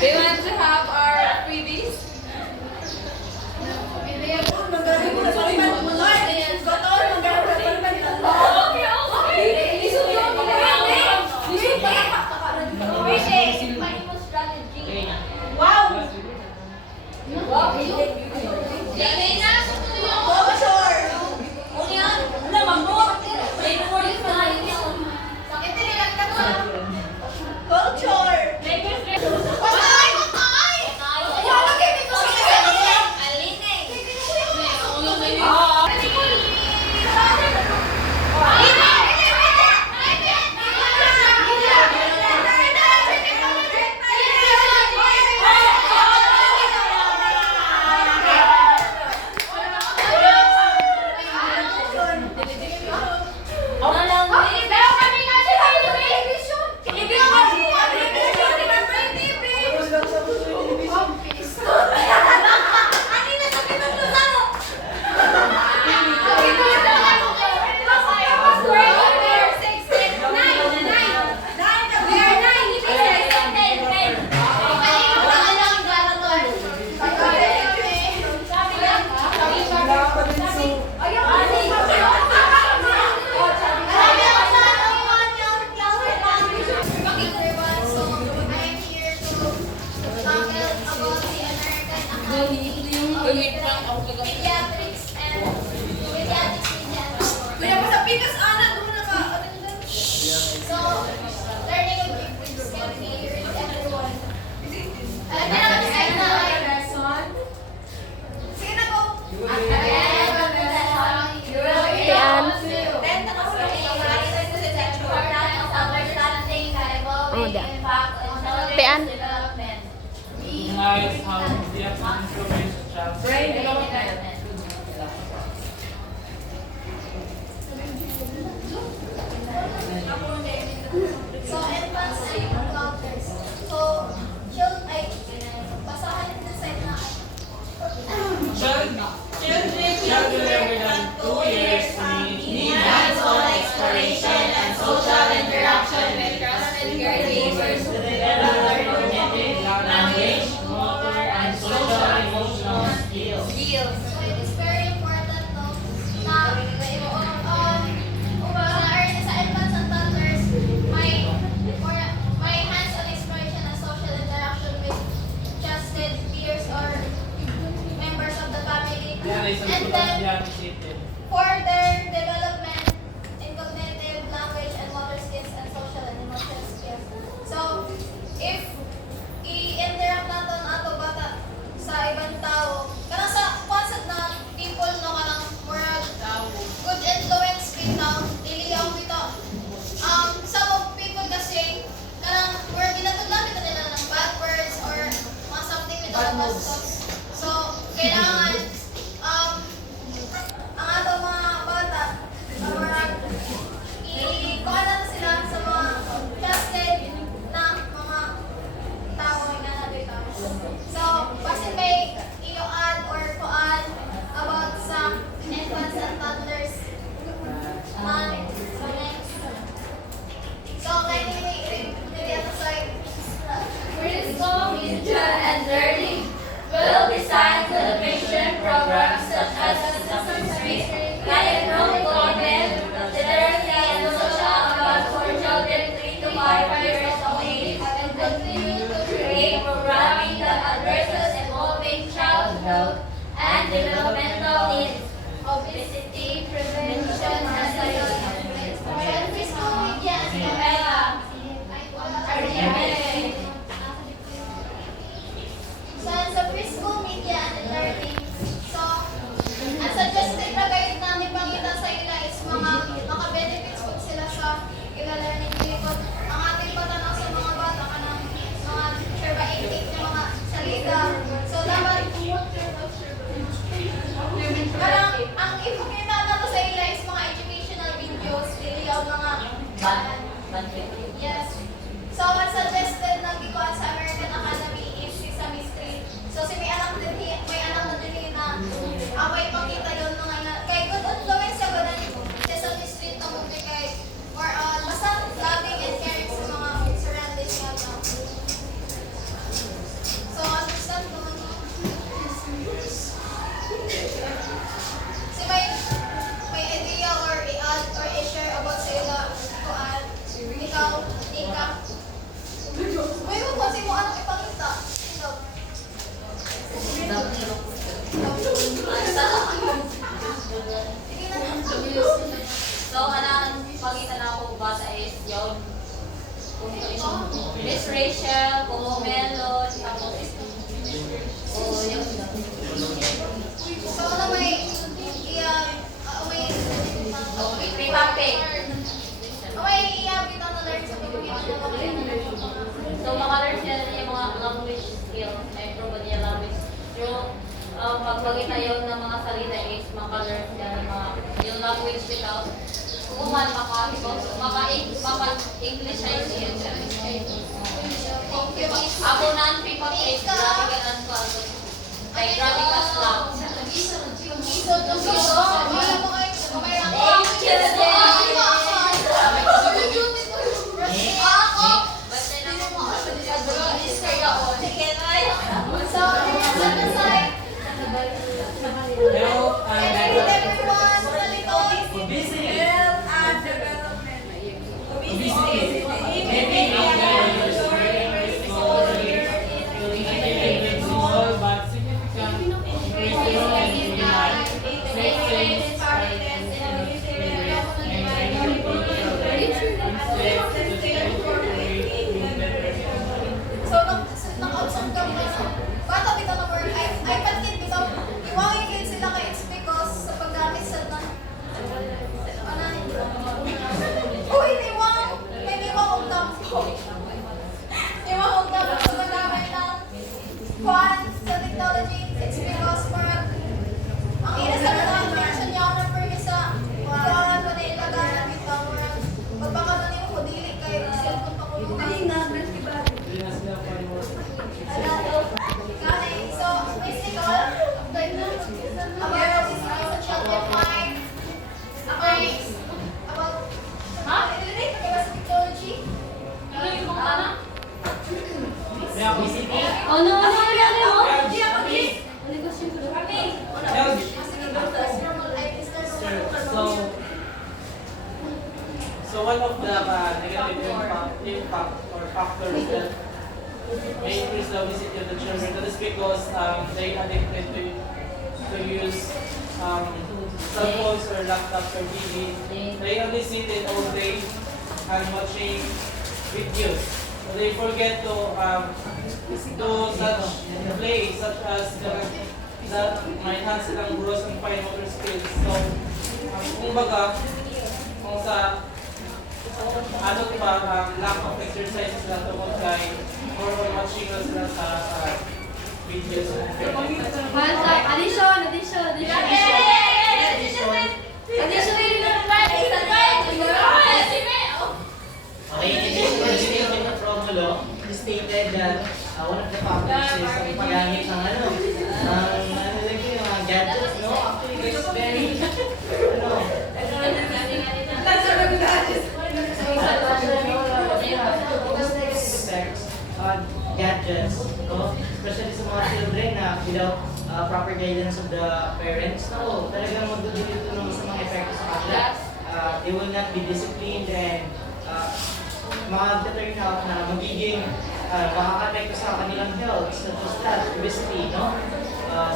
We want to have our freebies. Tean. Nice how the information Brain development. So, advance ay encounters. So, basahan natin sa na children younger than 2 years need hands-on exploration and social interaction with trusted caregivers to develop their cognitive, language, motor, and social emotional skills. So, it is very important no, na sa advance and toddlers, may hands-on exploration and social interaction with trusted peers or members of the family. And then, for their development in cognitive, language, and motor skills and social and emotional skills. So, if i-interact natin ato bata sa ibang tao, kanang sa concept na people no kanang moral good influence bitaw, iliyaw bitaw. Some of people kasi kanang word ginatudlan bitaw nila ng bad words or mga something with the bastos. So, kailangan ang ato mga bata ikuha na sila sa mga trusted na mga tao ay ganado ito. So, basin may i-add or kuan about sa infants and toddlers. So, next. So, anyway, Preschool media and learning will be signed television programs such as Sesame Street, Diagonal Garden, literacy and social about for children 3 to 5 years of age, and continue to create programming that addresses evolving childhood and developmental needs, obesity prevention, and preschool media sa preschool media and learning. So, ang suggested na guide na nipangita sa ila is mga benefits po sila sa ila learning likod. Ang ating patanaw sa mga bata ka ng mga verbal intake ng mga salita. So, dapat So, ang pangitan ako bata is yun. Miss Rachel, Coco Melon, tapos yun. So, ano may Okay, free pumping. may iabit ang learn sa pagkakita So, maka-learn sila din yung mga language skills. May provide niya language. Yung pagpagita yun ng mga salita is maka-learn sila ng mga yung language without kung man maka-English-ize yun. Ako non-people is grammatical and so like grammatical lang. Health and obesity. Maybe not very small but significant increases in life, So, nag-outside ka mo bata bitaw na word, ay patkit bitaw, iwangin kayo sila kay it's because sa paggamit sa na, uy, niwang, may niwang og tampo. Niwang og tampo sa paggamit ng kwan sa technology, it's because parang, ang ina sa mga version niya na per sa, kwan pa na ilaganan bitaw, magbaka na niyo ko, dili kayo, cellphone pa ko yung so, basically, about this essential define about technology. Yeah, obesity. Ano mo? Health. So one of the negative impact or factors that may increase the obesity of the children, that is because they addicted to use cell phones or laptops or TV. They only sit all day and watching videos. So they forget to do such play such as that might enhance silang gross and fine motor skills. So kumbaga, kung sa ano pa, lack of exercise sila tungkol kay or watching na sila sa videos. Okay, in this origination of Romulo, he stated that one of the factors is ang paggamit ng like yung mga gadgets, no? Actually, it's very, effects on gadgets, no? Especially sa mga children na without proper guidance of the parents, no? Talagang magdudulito naman sa mga epekto sa kanila. They will not be disciplined and mag-turn out na magiging makaka-apekto sa kanilang health, such as that, obesity, no?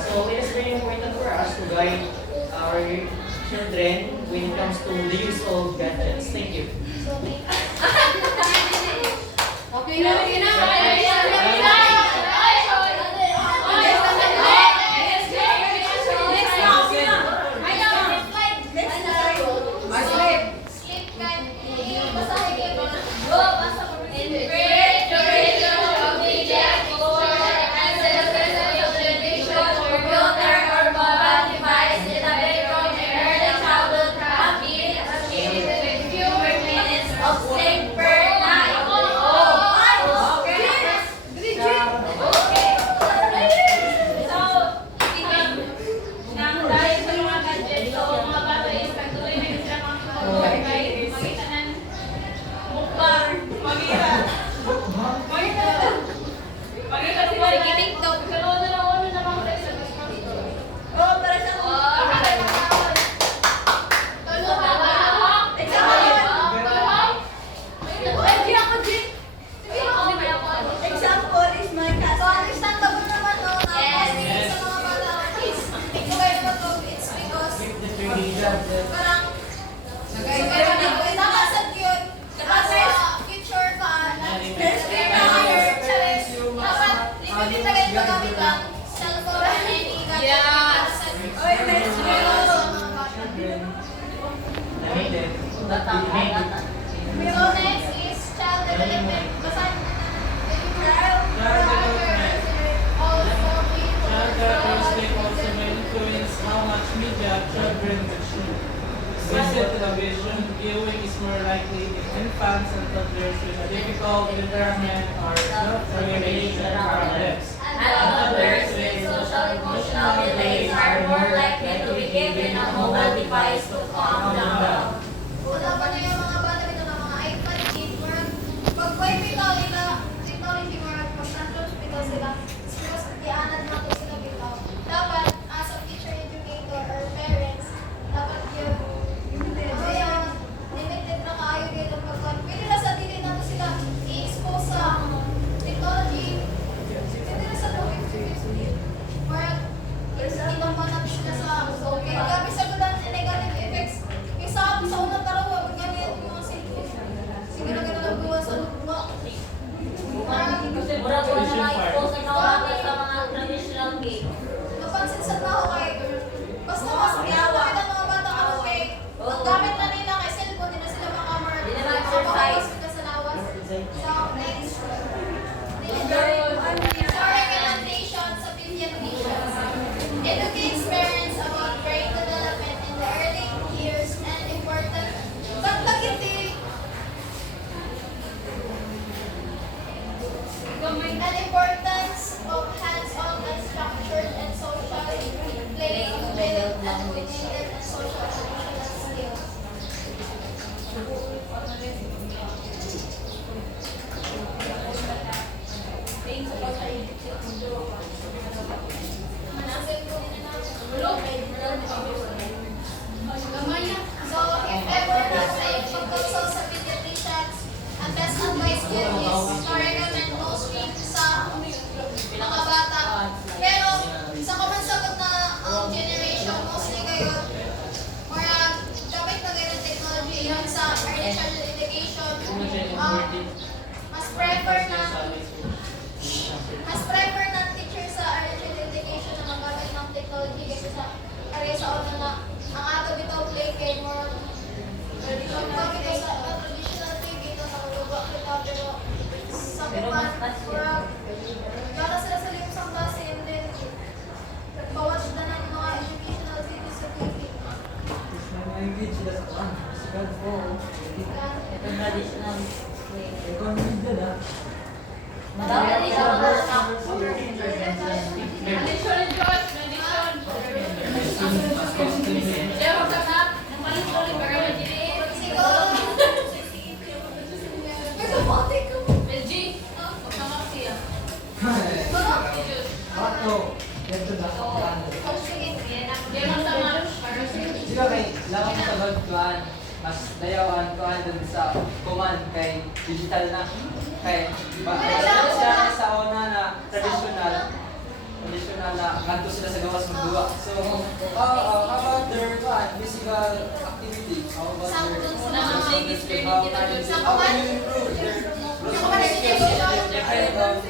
So it is very important for us to guide our children when it comes to the use of gadgets. Thank you. Of sleep per night. So next is child development. Basahin mo na. Child development. Also Child characteristics also may influence how much media children consume. Basic television viewing is more likely in infants and toddlers with a difficult development or self-regulation problems. And others with social emotional delays are more likely to be given a mobile device to calm down. wala pa na yung mga bata dito ng mga iPad kid. Pag may bitaw nila, technology mga pag-nasa bitaw sila, because dianan na to sila bitaw. Dapat, as a teacher, educator, or parents, dapat yung limited na kaayo dito pag pwede na sa dili na to sila i-expose sa technology. Pwede na sa loob. Or, ilang manap sila sa okay. Gabi sa gulan negative effects. Isa sa unang tarawa, pag ganyan yung mga cellphone. Sige na ganun ang buwan sa lukma. Mura po na ma-expose ang kawagan sa mga traditional games. Napansin sa tao kay, basta mas ginagawa ng mga bata ano kay, ang gamit na nila kay cellphone, di na sila makamar. Di na ma-exercise. Sila sa lawas. So, next. Recommendation sa pediatricians. Educates parents about brain development in the early years and important. Ba't nagiti? And importance of hands-on and structured and social play to build and cognitive and social emotional skills. So, if ever nasa yung pag-consult sa pediatricians, ang best advice here is to recommend mostly sa mga bata. Pero, sa common sagot na generation, mostly kayo, mara gamit na ganyan technology yun sa early childhood education. Mas prefer ng teacher sa early childhood education na magamit ng technology kaysa sa kaya sa una na ang ato bitaw play kay more traditional sa traditional TV ito sa lugar kita pero sa pipan murag gala sila sa limos ang klase and then bawat na ng mga educational videos sa TV. Traditional way. Sige kay lakang mo tagod kuan mas dayawan kuan dun sa kuman kay digital na kay siya sa una na traditional na kanto sila sa gawas magduwa. So how about their kuan physical activity? How about their how can you improve their their kind of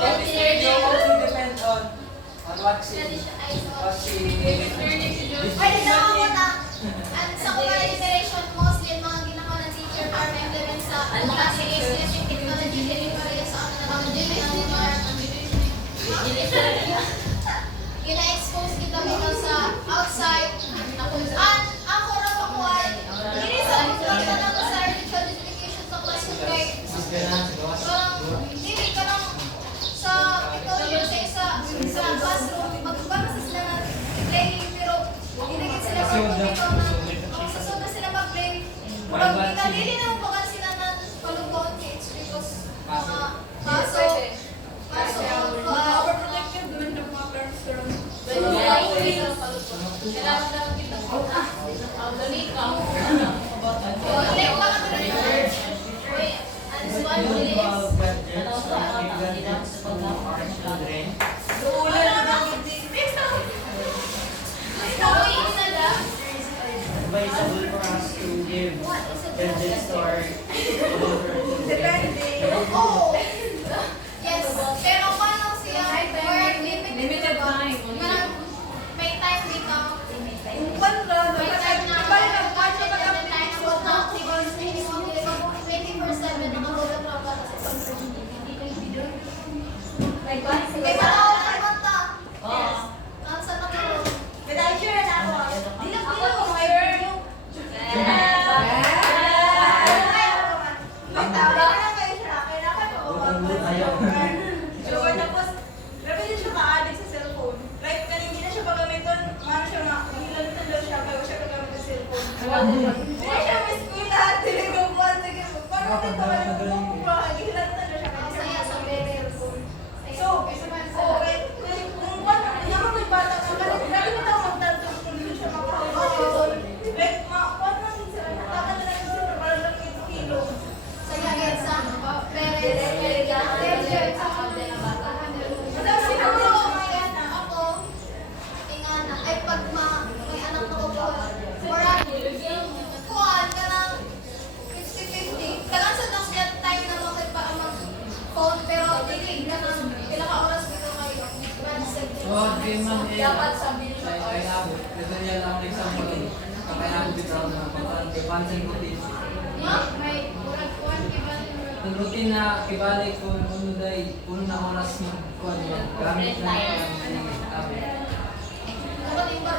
it also depend on what she Pwede na ako na at sa current generation mostly ang mga ginagawa ng teacher para ma-implement sa klase is using technology delivery sa ano na gina-expose kita dito sa outside at ako ra pakuan hindi sa mga na sa early childhood education sa classroom kay hindi ka lang sa ikaw yung sa classroom magbabasa sila na playing pero hindi sila pagpapito na sa soda sila mag-play murag kita dili na upakan sila na palugod kids because mga kaso overprotective naman ng mga parents around kailangan naman kita Advisable for us to give gadgets to our dapat sa bilis of Kaya hours. ako, ito niya lang ang example. Kaya ako bitaw na pagpansin routine. No? May murag kuwan giban. Ang routine na kibalik ko puno day, puno na oras mo. Kuan mo, gamit na yung tabi. Dapat iba.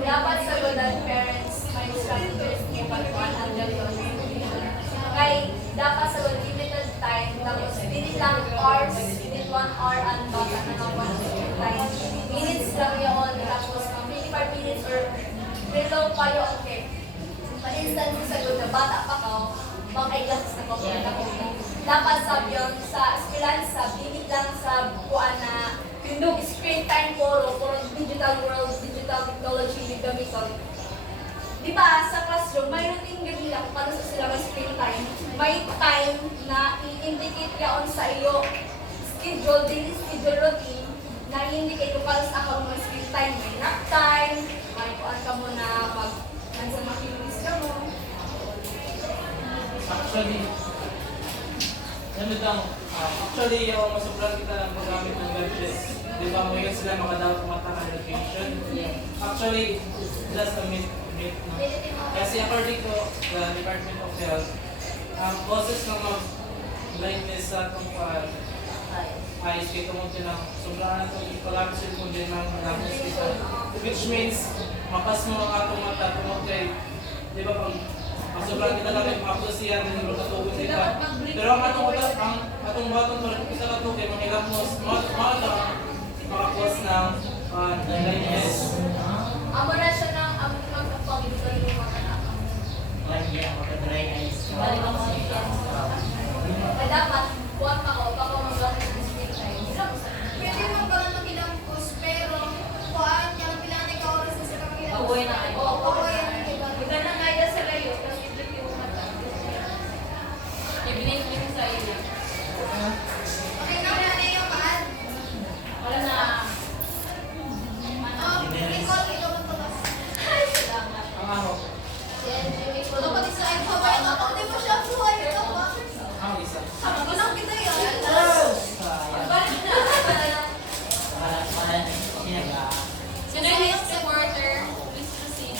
Dapat sa good ang parents may structures niya pagkuhan ang gano'n. Kaya dapat sa good limited time, tapos minute lang hours, minute 1 hour ang baka na ng 1 time. Minutes lang yun, tapos 55 minutes or below pa yun, okay. Pa-instant sa good na bata pa ka, mag-eyeglasses na ko, dapat sabi yun sa eskwelahan, sa limit lang sa kuan na yung screen time puro digital world, digital technology with gamiton. Di ba, sa classroom, may routine gani lang kung paano sa sila may screen time. May time na i-indicate yaon sa iyo schedule, daily schedule routine na i-indicate kung paano sa ako may screen time. May nap time, may kuan ka mo na pag sa makinis ka mo. Actually, ano lang, actually, yung masubran kita ng paggamit ng gadgets. Di ba, ngayon sila makadawat kumata ng location. Actually, just a myth. No? Kasi according to the Department of Health, ang causes ng blindness sa itong eyes, kaya tungkol din ng sobrang itong pag-gamit sa kung din ng hospital. Which means, makas mo ang atong mata tungkol kay, di ba, pag sobrang kita lang yung makapos siya, hindi mo katugod sila. Pero ang atong batong parang kita katugod, mahirap mo, makapos ng blindness. Amo na siya ng amo magpapagito yung mga anak. Lagi ako ka-dry eyes. Balik ako sa iya. Kaya dapat, buwan pa ko, baka mag-gamit ng screen time. Pwede mo ba makilampos, pero kuwan, yung pilanay ka oras sa sila makilampos. Awoy na kayo. Oo, awoy na kayo. Huwag na nga sa layo, tapos i-flip yung mata. I-blink sa iyo. Okay na, wala na yung paan. Wala na. Oh, recall, ikaw ang tumas. Ay, salamat. Ang ako, Yan, Jimmy ko. Ano pati sa info, ba yung ako, di mo siya buhay. Ito ba? ang isa. Ginang kita yun. Balik na. Para sinaga. Sino yung supporter? Please proceed.